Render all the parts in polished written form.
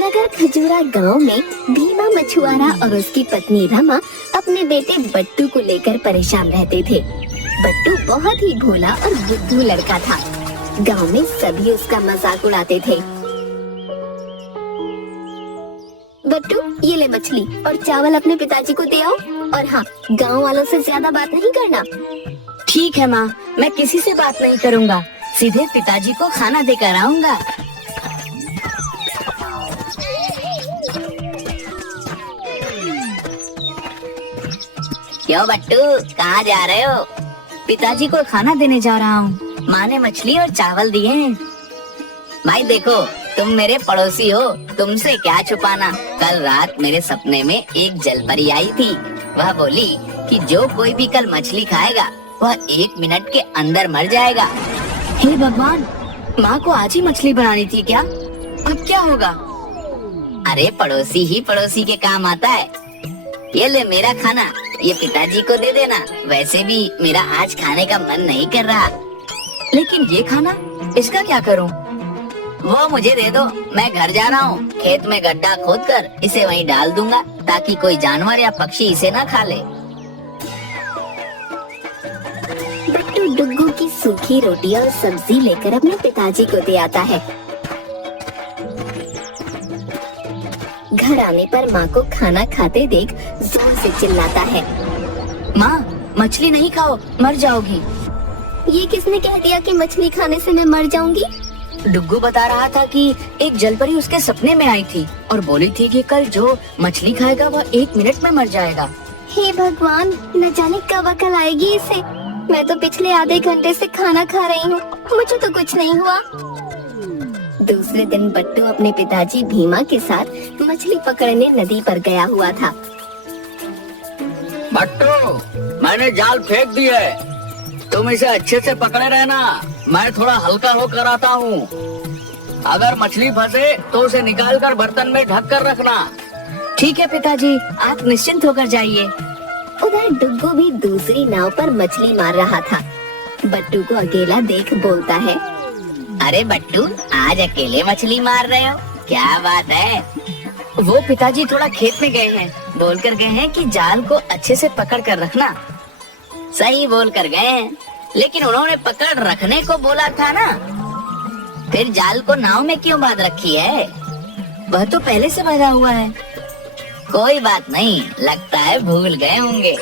नगर खजूरा गांव में भीमा मछुआरा और उसकी पत्नी रमा अपने बेटे बट्टू को लेकर परेशान रहते थे। बट्टू बहुत ही भोला और बुद्धू लड़का था। गांव में सभी उसका मजाक उड़ाते थे। बट्टू, ये ले मछली और चावल अपने पिताजी को दे आओ, और हाँ, गांव वालों से ज्यादा बात नहीं करना। ठीक है माँ, मैं किसी से बात नहीं करूँगा, सीधे पिताजी को खाना देकर आऊँगा। क्यों बट्टू, कहाँ जा रहे हो? पिताजी को खाना देने जा रहा हूँ। माँ ने मछली और चावल दिए हैं। भाई देखो, तुम मेरे पड़ोसी हो, तुमसे क्या छुपाना। कल रात मेरे सपने में एक जलपरी आई थी। वह बोली कि जो कोई भी कल मछली खाएगा वह 1 मिनट के अंदर मर जाएगा। हे भगवान, माँ को आज ही मछली बनानी थी क्या? अब क्या होगा? अरे पड़ोसी ही पड़ोसी के काम आता है। ये ले मेरा खाना, ये पिताजी को दे देना। वैसे भी मेरा आज खाने का मन नहीं कर रहा। लेकिन ये खाना, इसका क्या करूं? वो मुझे दे दो, मैं घर जा रहा हूँ। खेत में गड्ढा खोदकर इसे वहीं डाल दूंगा ताकि कोई जानवर या पक्षी इसे ना खा ले। बट्टू डुग्गू की सूखी रोटी और सब्जी लेकर अपने पिताजी को दे आता है। घर आने पर माँ को खाना खाते देख जोर से चिल्लाता है। माँ, मछली नहीं खाओ, मर जाओगी। ये किसने कह दिया कि मछली खाने से मैं मर जाऊंगी? डुग्गू बता रहा था कि एक जलपरी उसके सपने में आई थी और बोली थी कि कल जो मछली खाएगा वह 1 मिनट में मर जाएगा। हे भगवान, न जाने कब अकल आएगी इसे। मैं तो पिछले आधे घंटे से खाना खा रही हूँ, मुझे तो कुछ नहीं हुआ। दूसरे दिन बट्टू अपने पिताजी भीमा के साथ मछली पकड़ने नदी पर गया हुआ था। बट्टू, मैंने जाल फेंक दिया है, तुम इसे अच्छे से पकड़े रहना। मैं थोड़ा हल्का होकर आता हूँ। अगर मछली फंसे तो उसे निकालकर बर्तन में ढक कर रखना। ठीक है पिताजी, आप निश्चिंत होकर जाइए। उधर डुग्गू भी दूसरी नाव पर मछली मार रहा था। बट्टू को अकेला देख बोलता है। अरे बट्टू, आज अकेले मछली मार रहे हो, क्या बात है? वो पिताजी थोड़ा खेत में गए हैं, बोलकर गए हैं कि जाल को अच्छे से पकड़ कर रखना। सही बोल कर गए हैं, लेकिन उन्होंने पकड़ रखने को बोला था ना, फिर जाल को नाव में क्यों बांध रखी है? वह तो पहले से बंधा हुआ है। कोई बात नहीं, लगता है भूल गए होंगे।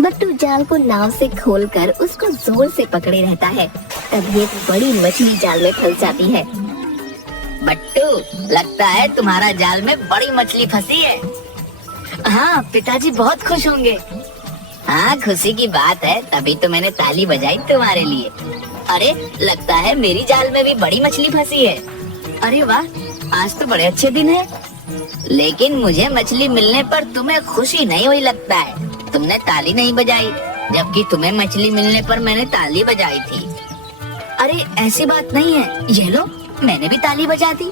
बट्टू जाल को नाव से खोलकर उसको जोर से पकड़े रहता है। तभी एक बड़ी मछली जाल में फंस जाती है। बट्टू, लगता है तुम्हारा जाल में बड़ी मछली फंसी है। हाँ, पिताजी बहुत खुश होंगे। हाँ, खुशी की बात है, तभी तो मैंने ताली बजाई तुम्हारे लिए। अरे, लगता है मेरी जाल में भी बड़ी मछली फंसी है। अरे वाह, आज तो बड़े अच्छे दिन है। लेकिन मुझे मछली मिलने पर तुम्हें खुशी नहीं हुई लगता है। तुमने ताली नहीं बजाई, जबकि तुम्हें मछली मिलने पर मैंने ताली बजाई थी। अरे ऐसी बात नहीं है, ये लो, मैंने भी ताली बजा दी।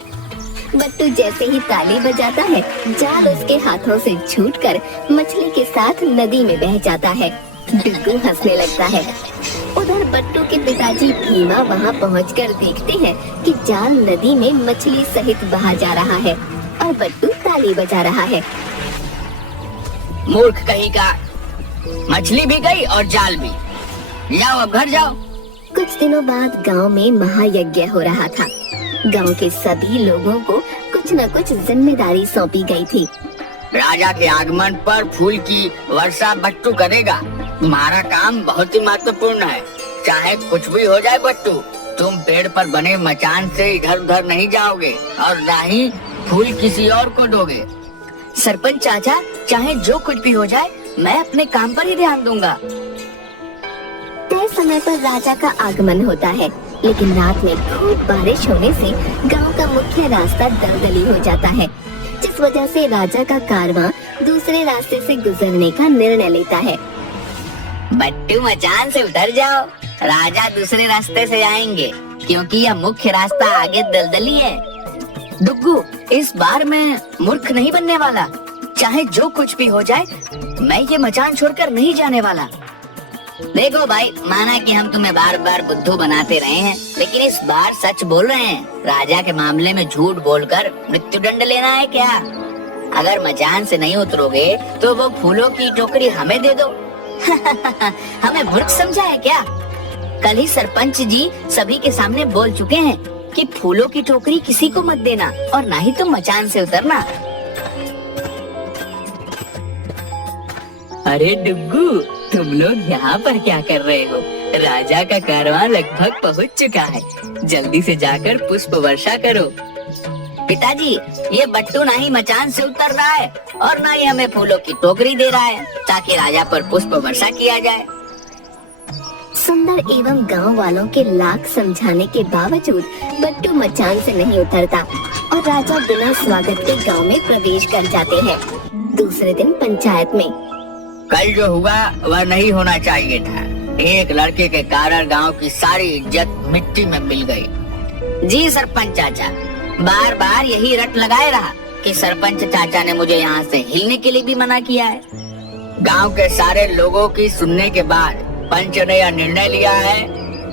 बट्टू जैसे ही ताली बजाता है, जाल उसके हाथों से छूटकर मछली के साथ नदी में बह जाता है। डुग्गू हंसने लगता है। उधर बट्टू के पिताजी भीमा वहाँ पहुँचकर देखते हैं कि जाल नदी में मछली सहित बहा जा रहा है और बट्टू ताली बजा रहा है। मूर्ख कहीं का, मछली भी गई और जाल भी। जाओ अब घर जाओ। कुछ दिनों बाद गांव में महायज्ञ हो रहा था। गांव के सभी लोगों को कुछ न कुछ जिम्मेदारी सौंपी गई थी। राजा के आगमन पर फूल की वर्षा बट्टू करेगा। तुम्हारा काम बहुत ही महत्वपूर्ण है। चाहे कुछ भी हो जाए बट्टू, तुम पेड़ पर बने मचान से इधर उधर नहीं जाओगे और ना ही फूल किसी और को दोगे। सरपंच चाचा, चाहे जो कुछ भी हो जाए, मैं अपने काम पर ही ध्यान दूंगा। तय समय पर राजा का आगमन होता है, लेकिन रात में खूब बारिश होने से गांव का मुख्य रास्ता दलदली हो जाता है, जिस वजह से राजा का कारवां दूसरे रास्ते से गुजरने का निर्णय लेता है। बट्टू, मचान से उतर जाओ, राजा दूसरे रास्ते से आएंगे, क्योंकि यह मुख्य रास्ता आगे दलदली है। डुग्गू, इस बार मैं मूर्ख नहीं बनने वाला। चाहे जो कुछ भी हो जाए, मैं ये मचान छोड़कर नहीं जाने वाला। देखो भाई, माना कि हम तुम्हें बार बार बुद्धू बनाते रहे हैं, लेकिन इस बार सच बोल रहे हैं। राजा के मामले में झूठ बोलकर मृत्युदंड लेना है क्या? अगर मचान से नहीं उतरोगे तो वो फूलों की टोकरी हमें दे दो। हमें मूर्ख समझा है क्या? कल ही सरपंच जी सभी के सामने बोल चुके हैं कि फूलों की टोकरी किसी को मत देना और ना ही तुम मचान से उतरना। अरे डुग्गू, तुम लोग यहाँ पर क्या कर रहे हो? राजा का कारवां लगभग पहुँच चुका है, जल्दी से जाकर पुष्प वर्षा करो। पिताजी, ये बट्टू ना ही मचान से उतर रहा है और ना ही हमें फूलों की टोकरी दे रहा है ताकि राजा पर पुष्प वर्षा किया जाए। सुंदर एवं गांव वालों के लाख समझाने के बावजूद बट्टू मचान से नहीं उतरता और राजा बिना स्वागत के गांव में प्रवेश कर जाते हैं। दूसरे दिन पंचायत में कल जो हुआ वह नहीं होना चाहिए था। एक लड़के के कारण गांव की सारी इज्जत मिट्टी में मिल गई। जी सरपंच चाचा, बार बार यही रट लगाए रहा कि सरपंच चाचा ने मुझे यहाँ से हिलने के लिए भी मना किया है। गांव के सारे लोगों की सुनने के बाद पंच ने यह निर्णय लिया है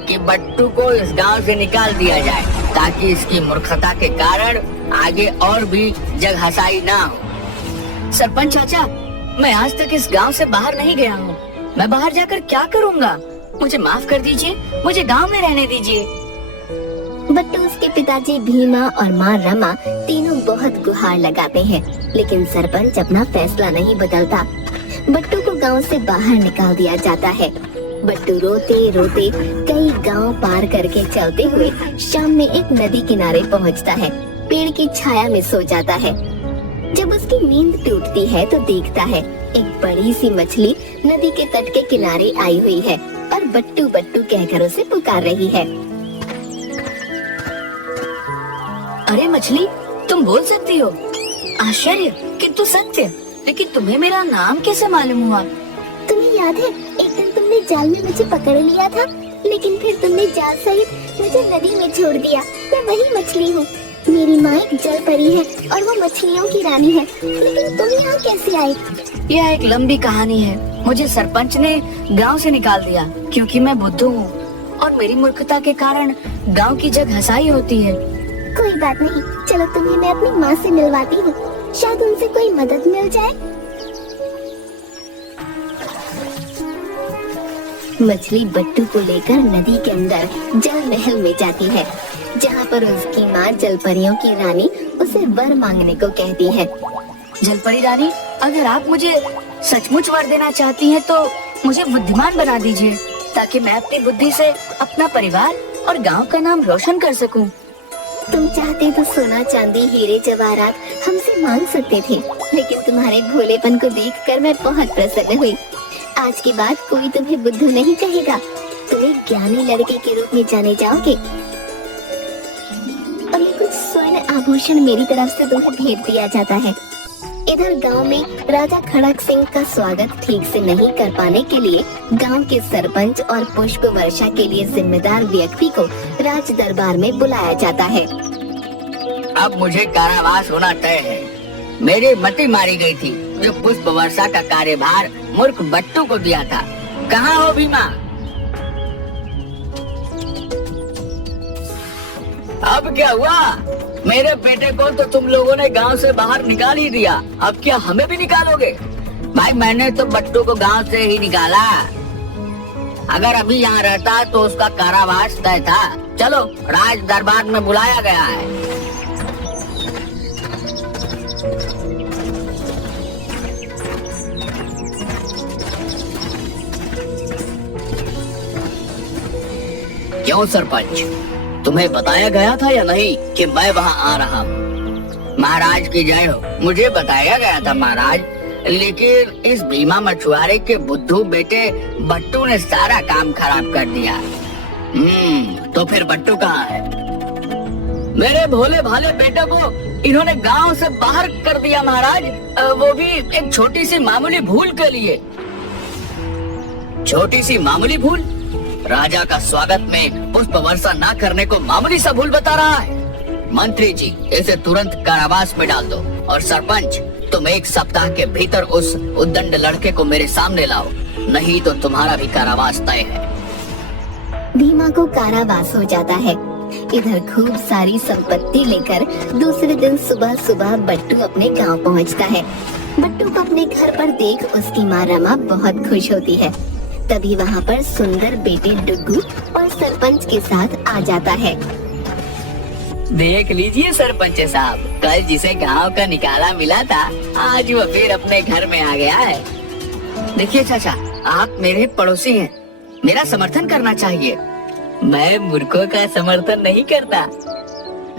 कि बट्टू को इस गांव से निकाल दिया जाए ताकि इसकी मूर्खता के कारण आगे और भी जग हंसाई ना हो। सरपंच चाचा, मैं आज तक इस गांव से बाहर नहीं गया हूँ। मैं बाहर जाकर क्या करूँगा? मुझे माफ कर दीजिए, मुझे गांव में रहने दीजिए। बट्टू, उसके पिताजी भीमा और माँ रमा तीनों बहुत गुहार लगाते हैं, लेकिन सरपंच अपना फैसला नहीं बदलता। बट्टू को गांव से बाहर निकाल दिया जाता है। बट्टू रोते रोते कई गांव पार करके चलते हुए शाम में एक नदी किनारे पहुंचता है। पेड़ की छाया में सो जाता है। जब उसकी नींद टूटती है तो देखता है एक बड़ी सी मछली नदी के तट के किनारे आई हुई है और बट्टू बट्टू कहकर उसे पुकार रही है। अरे मछली, तुम बोल सकती हो? आश्चर्य किंतु सत्य। लेकिन तुम्हें मेरा नाम कैसे मालूम हुआ? तुम्हें याद है एक दिन तुमने जाल में मुझे पकड़ लिया था, लेकिन फिर तुमने जाल सहित मुझे नदी में छोड़ दिया। मैं वही मछली हूँ। मेरी माँ एक जल परी है और वो मछलियों की रानी है, लेकिन तुम यहाँ कैसे आए? यह एक लंबी कहानी है। मुझे सरपंच ने गांव से निकाल दिया क्योंकि मैं बुद्धू हूँ और मेरी मूर्खता के कारण गांव की जग हंसाई होती है। कोई बात नहीं, चलो तुम्हें मैं अपनी माँ से मिलवाती हूँ, शायद उनसे कोई मदद मिल जाए। मछली बट्टू को लेकर नदी के अंदर जल महल में जाती है, जहाँ पर उसकी माँ जलपरियों की रानी उसे वर मांगने को कहती है। जलपरी रानी, अगर आप मुझे सचमुच वर देना चाहती हैं तो मुझे बुद्धिमान बना दीजिए ताकि मैं अपनी बुद्धि से अपना परिवार और गांव का नाम रोशन कर सकूं। तुम चाहते तो सोना चांदी हीरे जवाहरात हमसे मांग सकते थे, लेकिन तुम्हारे भोलेपन को देखकर मैं बहुत प्रसन्न हुई। आज के बाद कोई तुम्हें बुद्धू नहीं कहेगा। तुम एक ज्ञानी लड़के के रूप में जाने जाओगे और ये कुछ स्वर्ण आभूषण मेरी तरफ से तुम्हें भेंट दिया जाता है। इधर गांव में राजा खड़क सिंह का स्वागत ठीक से नहीं कर पाने के लिए गांव के सरपंच और पुष्प वर्षा के लिए जिम्मेदार व्यक्ति को राज दरबार में बुलाया जाता है। अब मुझे कारावास होना तय है। मेरी मति मारी गई थी जो पुष्प वर्षा का कार्यभार मूर्ख बट्टू को दिया था। कहाँ हो भीमा? अब क्या हुआ? मेरे बेटे को तो तुम लोगों ने गांव से बाहर निकाल ही दिया, अब क्या हमें भी निकालोगे? भाई, मैंने तो बट्टू को गांव से ही निकाला। अगर अभी यहाँ रहता तो उसका कारावास तय था। चलो, राज दरबार में बुलाया गया है। क्यों सरपंच, तुम्हें बताया गया था या नहीं कि मैं वहाँ आ रहा हूँ? महाराज की जय हो। मुझे बताया गया था महाराज, लेकिन इस भीमा मछुआरे के बुद्धू बेटे बट्टू ने सारा काम खराब कर दिया। तो फिर बट्टू कहाँ है? मेरे भोले भाले बेटे को इन्होंने गांव से बाहर कर दिया महाराज, वो भी एक छोटी सी मामूली भूल के लिए। छोटी सी मामूली भूल? राजा का स्वागत में पुष्प वर्षा न करने को मामूली सा भूल बता रहा है? मंत्री जी, इसे तुरंत कारावास में डाल दो। और सरपंच, तुम 1 सप्ताह के भीतर उस उद्दंड लड़के को मेरे सामने लाओ, नहीं तो तुम्हारा भी कारावास तय है। भीमा को कारावास हो जाता है। इधर खूब सारी संपत्ति लेकर दूसरे दिन सुबह सुबह बट्टू अपने गांव पहुंचता है। बट्टू को अपने घर पर देख उसकी माँ रमा बहुत खुश होती है। तभी वहाँ पर सुंदर बेटे डुग्गू और सरपंच के साथ आ जाता है। देख लीजिए सरपंच साहब, कल जिसे गांव का निकाला मिला था आज वो फिर अपने घर में आ गया है। देखिए चाचा, आप मेरे पड़ोसी हैं, मेरा समर्थन करना चाहिए। मैं मूर्खों का समर्थन नहीं करता।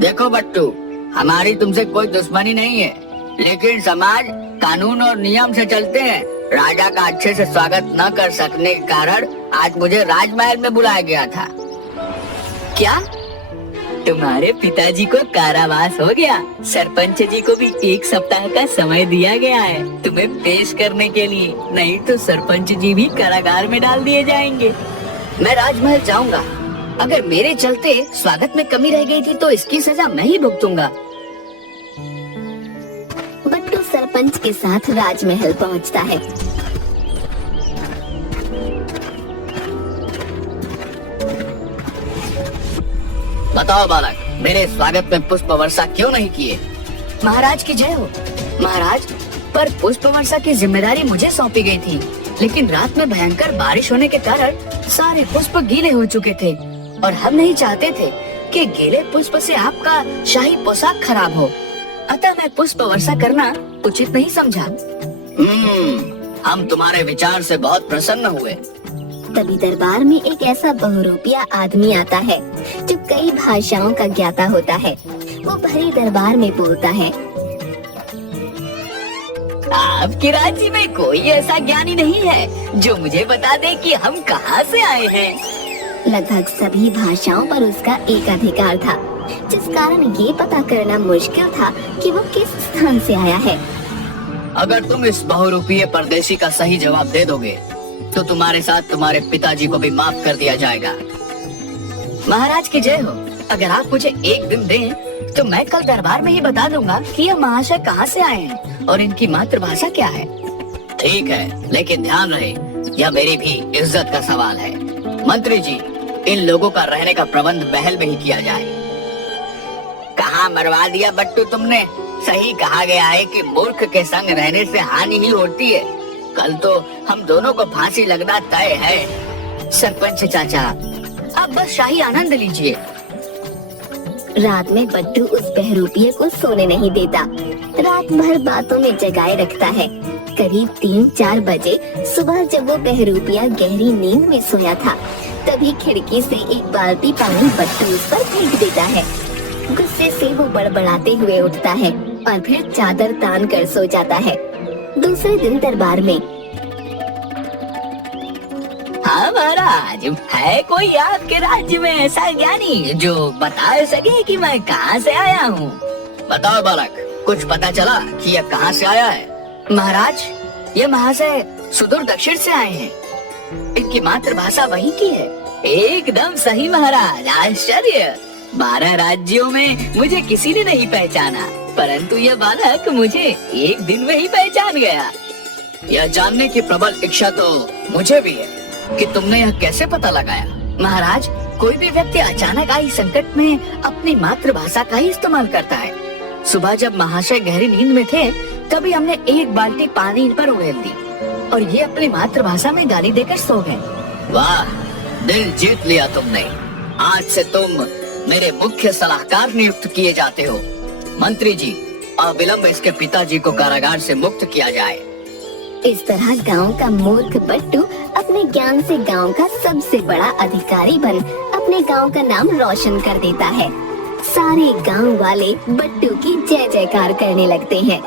देखो बट्टू, हमारी तुमसे कोई दुश्मनी नहीं है, लेकिन समाज कानून और नियम से चलते हैं। राजा का अच्छे से स्वागत न कर सकने के कारण आज मुझे राजमहल में बुलाया गया था। क्या तुम्हारे पिताजी को कारावास हो गया? सरपंच जी को भी 1 सप्ताह का समय दिया गया है तुम्हें पेश करने के लिए, नहीं तो सरपंच जी भी कारागार में डाल दिए जाएंगे। मैं राजमहल जाऊंगा। अगर मेरे चलते स्वागत में कमी रह गई थी तो इसकी सजा मैं ही भुगतूंगा। बट्टू सरपंच के साथ राजमहल पहुंचता है। बताओ बालक, मेरे स्वागत में पुष्प वर्षा क्यों नहीं किए? महाराज की जय हो। महाराज, पर पुष्प वर्षा की जिम्मेदारी मुझे सौंपी गई थी, लेकिन रात में भयंकर बारिश होने के कारण सारे पुष्प गीले हो चुके थे और हम नहीं चाहते थे कि गीले पुष्प से आपका शाही पोशाक खराब हो, अतः मैं पुष्प वर्षा करना उचित नहीं समझा। हम तुम्हारे विचार से बहुत प्रसन्न हुए। तभी दरबार में एक ऐसा बहुरूपिया आदमी आता है जो कई भाषाओं का ज्ञाता होता है। वो भरे दरबार में बोलता है, आपके राज्य में कोई ऐसा ज्ञानी नहीं है जो मुझे बता दे कि हम कहाँ से आए हैं। लगभग सभी भाषाओं पर उसका एक अधिकार था, जिस कारण ये पता करना मुश्किल था कि वो किस स्थान से आया है। अगर तुम इस बहुरूपीय परदेशी का सही जवाब दे दोगे तो तुम्हारे साथ तुम्हारे पिताजी को भी माफ कर दिया जाएगा। महाराज की जय हो। अगर आप मुझे 1 दिन दें तो मैं कल दरबार में ही बता दूंगा कि यह महाशय कहाँ से आए हैं और इनकी मातृभाषा क्या है। ठीक है, लेकिन ध्यान रहे, यह मेरी भी इज्जत का सवाल है। मंत्री जी, इन लोगों का रहने का प्रबंध महल में ही किया जाए। कहाँ मरवा दिया बट्टू तुमने। सही कहा गया है कि मूर्ख के संग रहने से हानि ही होती है। कल तो हम दोनों को फांसी लगना तय है। सरपंच चाचा, आप बस शाही आनंद लीजिए। रात में बट्टू उस बहरूपिये को सोने नहीं देता, रात भर बातों में जगाए रखता है। करीब 3-4 बजे सुबह जब वो बहरूपिया गहरी नींद में सोया था, तभी खिड़की से एक बाल्टी पानी बट्टू उस पर फेंक देता है। गुस्से से वो बड़बड़ाते हुए उठता है और फिर चादर तान कर सो जाता है। दूसरे दिन दरबार में, हाँ महाराज, है कोई आपके राज्य में ऐसा ज्ञानी जो बता सके कि मैं कहाँ से आया हूँ? बताओ बालक, कुछ पता चला कि यह कहाँ से आया है? महाराज, ये महाशय सुदूर दक्षिण से आए हैं। इनकी मातृभाषा वहीं की है। एकदम सही महाराज, आश्चर्य। 12 राज्यों में मुझे किसी ने नहीं पहचाना, परंतु यह बालक मुझे एक दिन में ही पहचान गया। यह जानने की प्रबल इच्छा तो मुझे भी है कि तुमने यह कैसे पता लगाया? महाराज, कोई भी व्यक्ति अचानक आई संकट में अपनी मातृभाषा का ही इस्तेमाल करता है। सुबह जब महाशय गहरी नींद में थे, तभी हमने एक बाल्टी पानी पर उड़ेल दी और ये अपनी मातृभाषा में गाली देकर सो गए। वाह, दिल जीत लिया तुमने। आज से तुम मेरे मुख्य सलाहकार नियुक्त किए जाते हो। मंत्री जी, अविलंब इसके पिताजी को कारागार से मुक्त किया जाए। इस तरह गांव का मूर्ख बट्टू अपने ज्ञान से गांव का सबसे बड़ा अधिकारी बन अपने गांव का नाम रोशन कर देता है। सारे गांव वाले बट्टू की जय जयकार करने लगते हैं।